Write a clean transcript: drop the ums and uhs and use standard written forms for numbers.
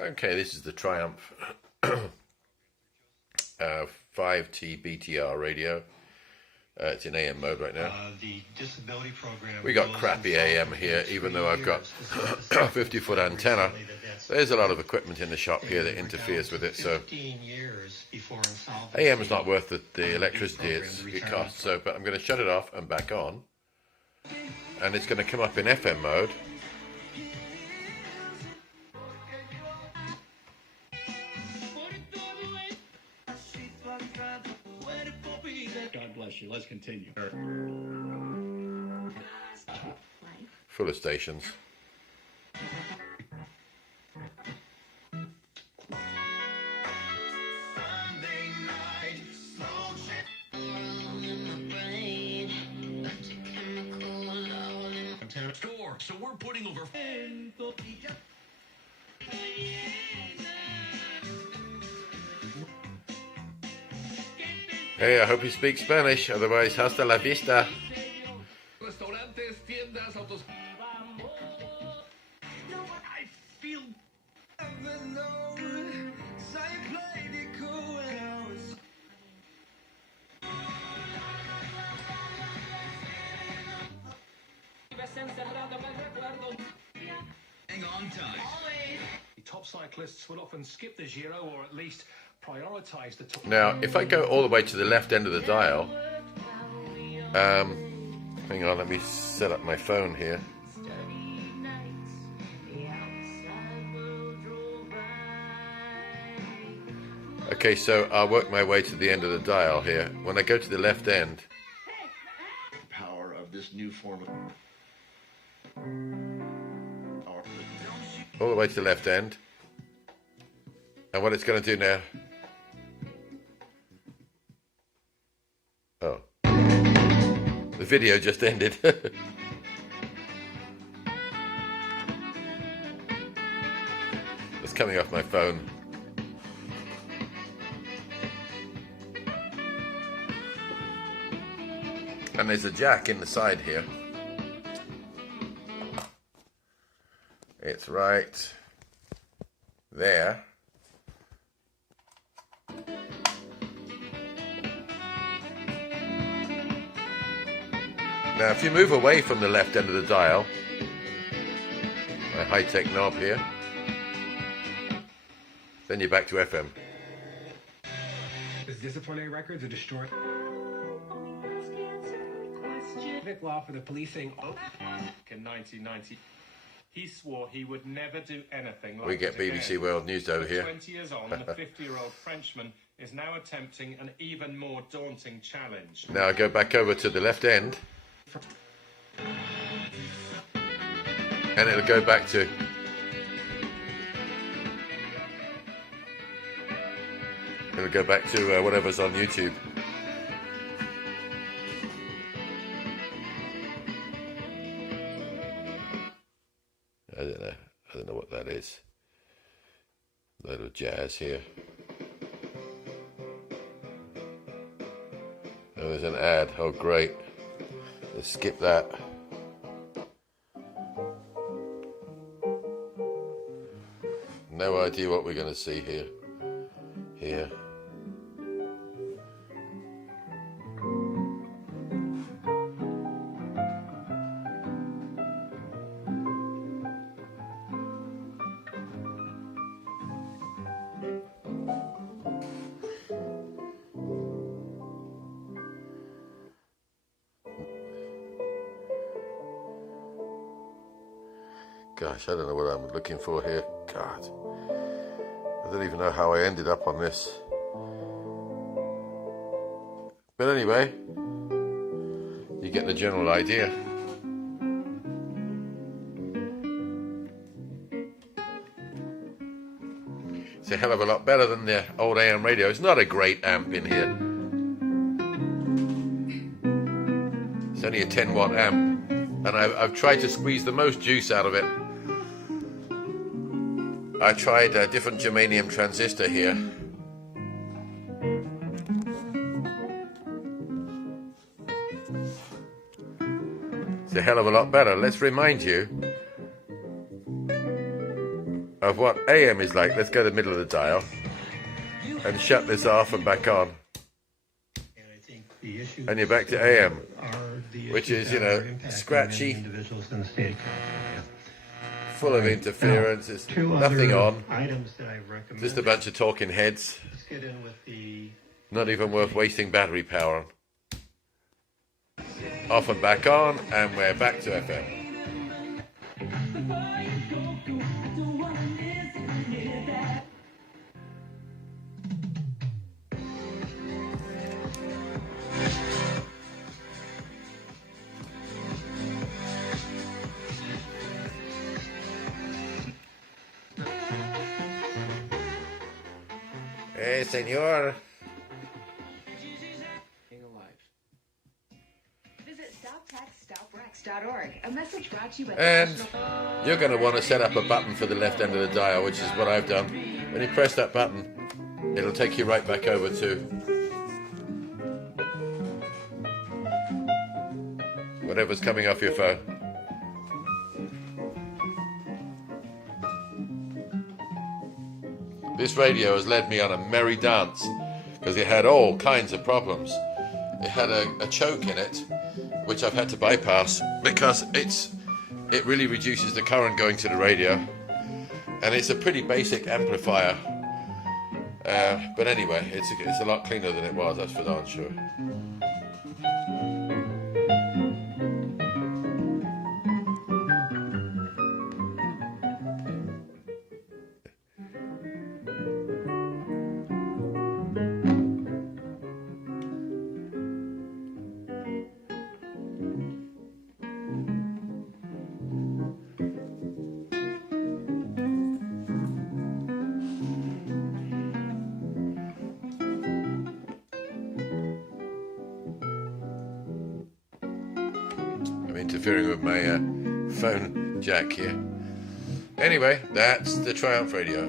Okay, this is the Triumph 5T BTR radio. It's in AM mode right now. The disability program We got crappy AM here, even though I've got a 50-foot antenna. There's a lot of equipment in the shop here that interferes with it, so AM is not worth the electricity it costs. So, but I'm going to shut it off and back on, and it's going to come up in FM mode. God bless you. Let's continue. Full of stations. Store, so we're putting over. Hey, I hope you speak Spanish, otherwise hasta la vista. Restaurantes, tiendas, autos. I feel. Hang on tight. Top cyclists will often skip the Giro or at least prioritize the top. Now, if I go all the way to the left end of the dial, hang on, let me set up my phone here. Okay, so I'll work my way to the end of the dial here. When I go to the left end, Power of this new form of all the way to the left end, and what it's going to do now. Oh, the video just ended. It's coming off my phone. And there's a jack in the side here. It's right there. Now, if you move away from the left end of the dial, my high-tech knob here, then you're back to FM. His disciplinary records are destroyed. Civic law for the policing. In 1990, he swore he would never do anything like We get it BBC again. World News over here. 20 years on, the 50-year-old Frenchman is now attempting an even more daunting challenge. Now I go back over to the left end, and it'll go back to whatever's on YouTube. I don't know what that is. A little jazz here. Oh, there's an ad. Oh, great. Let's skip that. No idea what we're going to see here. Here. Gosh, I don't know what I'm looking for here. God. I don't even know how I ended up on this. But anyway, you get the general idea. It's a hell of a lot better than the old AM radio. It's not a great amp in here. It's only a 10-watt amp, and I've tried to squeeze the most juice out of it. I tried a different germanium transistor here. It's a hell of a lot better. Let's remind you of what AM is like, let's go to the middle of the dial and shut this off and back on. And I think the issues And you're back to AM, are the which issues is, you that know, are impacting scratchy, many individuals in the state. full of interference. It's Two nothing other on, items that I recommend. just a bunch of talking heads. Let's get in with the Not even worth wasting battery power on. Off and back on, and we're back to FM. Hey, senor. Visit StopTaxStopRex.org. A message brought to you by the And National- you're going to want to set up a button for the left end of the dial, which is what I've done. When you press that button, it'll take you right back over to whatever's coming off your phone. This radio has led me on a merry dance because it had all kinds of problems. It had a choke in it, which I've had to bypass because it really reduces the current going to the radio, and it's a pretty basic amplifier. But anyway, it's a lot cleaner than it was, that's for darn sure. Interfering with my phone jack here. Anyway, that's the Triumph Radio.